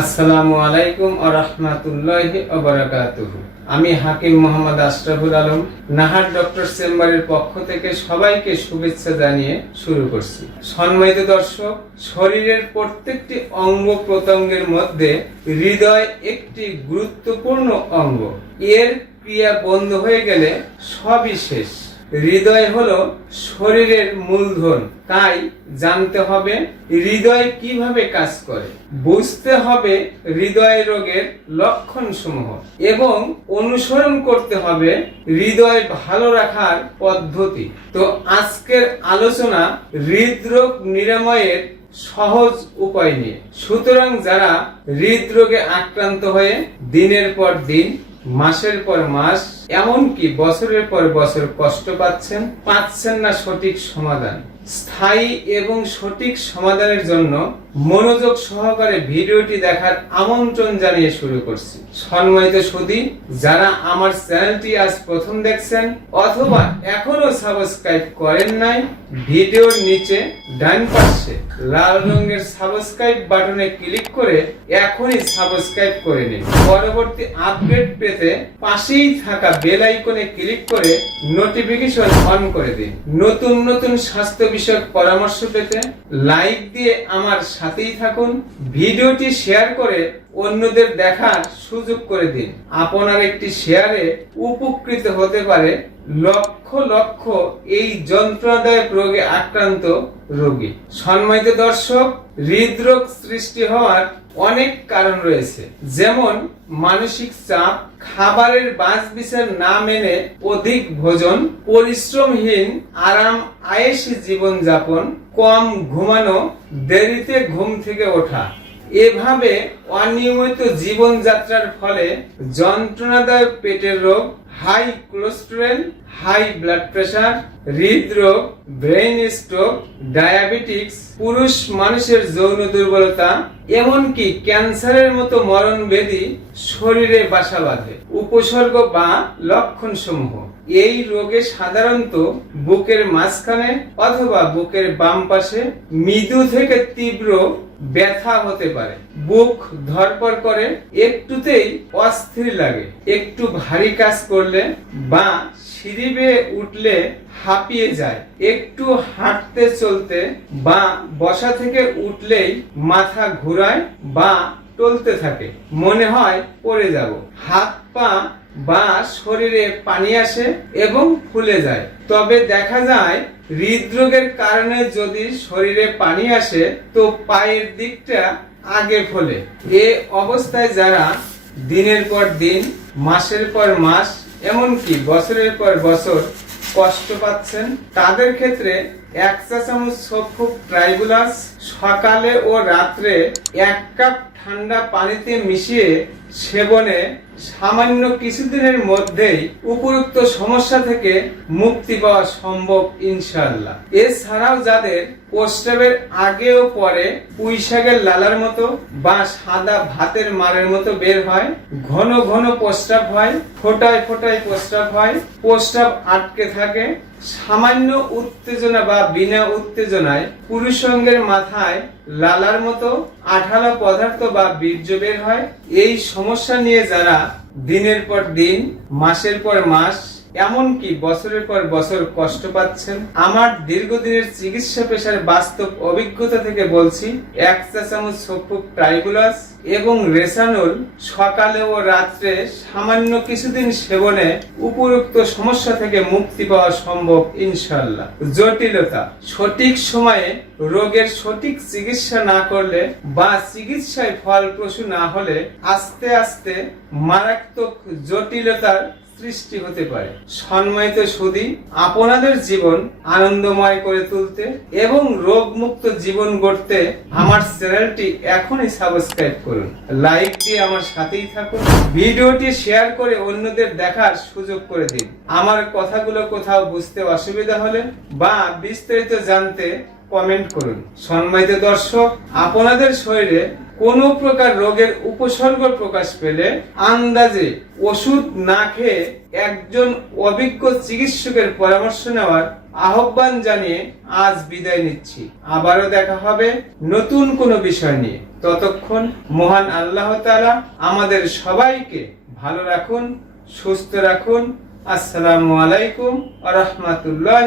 আসসালামু আলাইকুম আ রহমাতুল্লাহি অবরাকাতুহু আমি হাকিম মোহাম্মদ আশরাফুল আলম, নাহার ডক্টর চেম্বারের পক্ষ থেকে সবাইকে শুভেচ্ছা জানিয়ে শুরু করছি। সম্মানিত দর্শক, শরীরের প্রত্যেকটি অঙ্গ প্রত্যঙ্গের মধ্যে হৃদয় একটি গুরুত্বপূর্ণ অঙ্গ। এর ক্রিয়া বন্ধ হয়ে গেলে সবই শেষ। হৃদয় হলো শরীরের মূলধন। তাই জানতে হবে হৃদয় কীভাবে কাজ করে। বুঝতে হবে হৃদয় রোগের লক্ষণ সমূহ এবং অনুসরণ করতে হবে হৃদয় ভালো রাখার পদ্ধতি। তো আজকের আলোচনা হৃদরোগ নিরাময়ের সহজ উপায় নিয়ে। সুতরাং যারা হৃদরোগে আক্রান্ত হয়ে দিনের পর দিন মাসের পর মাস, এমনকি বছরের পর বছর কষ্ট পাচ্ছেন পাচ্ছেন না সঠিক সমাধান। স্থায়ী এবং সঠিক সমাধানের জন্য মনোযোগ সহকারে ভিডিওটি দেখার আমন্ত্রণ জানিয়ে শুরু করছি। সম্মানিত সুদী, যারা আমার চ্যানেলটি আজ প্রথম দেখছেন অথবা এখনও সাবস্ক্রাইব করেন নাই, ভিডিওর নিচে ডান পাশে লাল রঙের সাবস্ক্রাইব বাটনে ক্লিক করে এখনই সাবস্ক্রাইব করে নিন। পরবর্তী আপডেট পেতে পাশেই থাকা বেল আইকনে ক্লিক করে নোটিফিকেশন অন করে দিন। নতুন নতুন স্বাস্থ্য বিষয়ক পরামর্শ পেতে লাইক দিয়ে আমার সাথেই থাকুন। ভিডিওটি শেয়ার করে অন্যদের দেখার সুযোগ করে দিন। আপনার একটি শেয়ারে উপকৃত হতে পারে লক্ষ লক্ষ এই যন্ত্রণাদায়ক রোগে আক্রান্ত রোগী। সম্মানিত দর্শক, হৃদরোগ সৃষ্টি হওয়ার অনেক কারণ রয়েছে। যেমন, মানসিক চাপ, খাবারের বাঁচ বিচার না মেনে অধিক ভোজন, পরিশ্রমহীন, আরাম, আয়েসী জীবনযাপন, কম ঘুমানো, দেরিতে ঘুম থেকে ওঠা। এভাবে অনিয়মিত জীবনযাত্রার ফলে যন্ত্রণাদায়ক পেটের রোগ high cholesterol high blood pressure হৃদরোগ ব্রেন স্ট্রোক ডায়াবেটিক্স পুরুষ মানুষের যৌন দুর্বলতা, এমনকি ক্যান্সারের মতো মরণ ব্যাধি শরীরে বাসা বাঁধে, উপসর্গ বা লক্ষণ সমূহ এই রোগে সাধারণত বুকের মাঝখানে অথবা বুকের বাম পাশে মৃদু থেকে তীব্র ব্যথা হতে পারে। বুক ধরপড় করে, একটুতেই অস্থির লাগে। একটু ভারী কাজ করলে বা সিঁড়ি উঠলে হাঁপিয়ে যায়। একটু হাঁটতে চলতে বা বসা থেকে উঠলেই মাথা ঘুরায়, বা টলতে থাকে। মনে হয় পড়ে যাব। হাত পা বা শরীরে পানি আসে এবং ফুলে যায়। তবে দেখা যায়, হৃদরোগের কারণে যদি শরীরে পানি আসে, তো পায়ের দিকটা আগে ফলে। এ অবস্থায় যারা দিনের পর দিন, মাসের পর মাস, এমনকি বছরের পর বছর কষ্ট পাচ্ছেন, তাদের ক্ষেত্রে ট্রাইবুলাস। সকালে ও রাত্রে এক কাপ ঠান্ডা পানিতে মিশিয়ে সেবনে সামান্য কিছুদিনের মধ্যেই উপরুক্ত সমস্যা থেকে মুক্তি পাওয়া সম্ভব ইনশাল্লাহ এছাড়াও যাদের প্রস্রাবের আগে ও পরে পুঁই শাকের লালার মতো বা সাদা ভাতের মারের মতো বের হয়, ঘন ঘন প্রস্রাব হয়, ফোটায় ফোটায় প্রস্রাব হয়, প্রস্রাব আটকে থাকে সামান্য উত্তেজনা বা বিনা উত্তেজনায় পুরুষঙ্গের মাথায় লালার মতো আঠালো পদার্থ বা বীর্য বের হয়। এই সমস্যা নিয়ে যারা দিনের পর দিন, মাসের পর মাস এমনকি বছরের পর বছর কষ্ট পাচ্ছেন। আমার দীর্ঘদিনের চিকিৎসা পেশার বাস্তব অভিজ্ঞতা থেকে বলছি, এক চা চামচ সফুক ট্রাইবুলাস এবং রেসানোল সকালে ও রাত্রে সামান্য কিছুদিন সেবনে উপরুক্ত সমস্যা থেকে মুক্তি পাওয়া সম্ভব ইনশাল্লাহ জটিলতা, সঠিক সময়ে রোগের সঠিক চিকিৎসা না করলে বা চিকিৎসায় ফলপ্রসূ না হলে আস্তে আস্তে মারাত্মক জটিলতার সৃষ্টি হতে পারে। সম্মানিত সুদী আপনাদের জীবন আনন্দময় করে তুলতে এবং রোগমুক্ত জীবন গড়তে আমার চ্যানেলটি এখনই সাবস্ক্রাইব করুন। লাইক দিয়ে আমার সাথেই থাকুন। ভিডিওটি শেয়ার করে অন্যদের দেখার সুযোগ করে দিন। আমার কথাগুলো কোথাও বুঝতে অসুবিধা হলে বা বিস্তারিত জানতে কমেন্ট করুন। সম্মানিত দর্শক, আপনাদের শরীরে কোনো প্রকার রোগের উপসর্গ প্রকাশ পেলে আন্দাজে ওষুধ না খেয়ে একজন অভিজ্ঞ চিকিৎসকের পরামর্শ নেওয়ার আহ্বান জানিয়ে আজ বিদায় নিচ্ছি। আবারও দেখা হবে নতুন কোনো বিষয় নিয়ে। ততক্ষণ মহান আল্লাহ তাআলা আমাদের সবাইকে ভালো রাখুন, সুস্থ রাখুন। আসসালামু আলাইকুম আ রহমতুল্লাহ